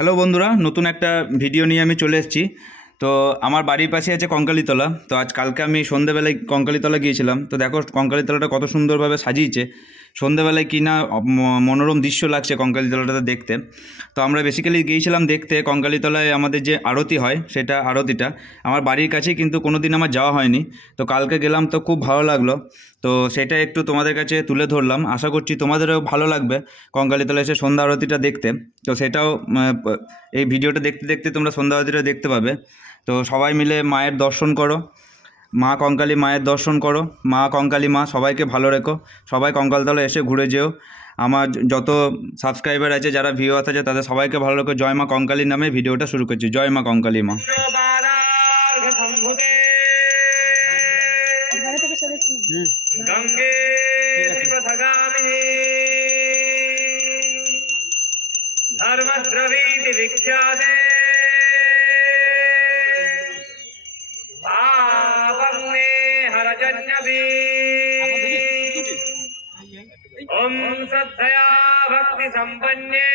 Hello বন্ধুরা, নতুন একটা ভিডিও নিয়ে আমি চলে এসেছি। তো আমার বাড়ির পাশে আছে কঙ্কালীতলা। তো কালকে আমি সন্ধ্যেবেলায় কঙ্কালীতলা গিয়েছিলাম। তো দেখো কঙ্কালীতলাটা কত সুন্দরভাবে সাজিয়েছে। সন্ধ্যেবেলায় কি না মনোরম দৃশ্য লাগছে কঙ্কালীতলাটাতে দেখতে। তো আমরা বেসিক্যালি গিয়েছিলাম দেখতে কঙ্কালীতলায় আমাদের যে আরতি হয় সেটা আরতিটা আমার বাড়ির কাছেই, কিন্তু কোনো দিন আমার যাওয়া হয়নি। তো কালকে গেলাম, তো খুব ভালো লাগলো। তো সেটা একটু তোমাদের কাছে তুলে ধরলাম, আশা করছি তোমাদেরও ভালো লাগবে কঙ্কালীতলা এসে সন্ধ্যা আরতিটা দেখতে। তো সেটাও এই ভিডিওটা দেখতে দেখতে তোমরা সন্ধ্যা আরতিটা দেখতে পাবে। তো সবাই মিলে মায়ের দর্শন করো, মা কঙ্কালী মায়ের দর্শন করো, মা কঙ্কালী মা সবাইকে ভালো রেখো। সবাই কঙ্কালতলা এসে ঘুরে যেও। আমার যত সাবস্ক্রাইবার আছে, যারা ভিউয়ার্স আছে, তাদের সবাইকে ভালো রেখো। জয় মা কঙ্কালীর নামে ভিডিওটা শুরু করছি। জয় মা কঙ্কালী মা। গঙ্গে ধর্মদ্রবীতি বিখ্যাতে পাপমে হরজন্যবী ওম শ্রদ্ধয়া ভক্তি সম্পন্নে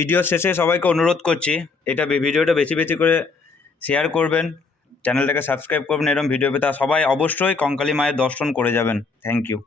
ভিডিও শেষে সবাইকে অনুরোধ করছি, এটা ভিডিওটা বেশি বেশি করে শেয়ার করবেন, চ্যানেলটাকে সাবস্ক্রাইব করবেন। এরকম ভিডিও পেতে সবাই অবশ্যই কঙ্কালী মায়ের দর্শন করে যাবেন। Thank you.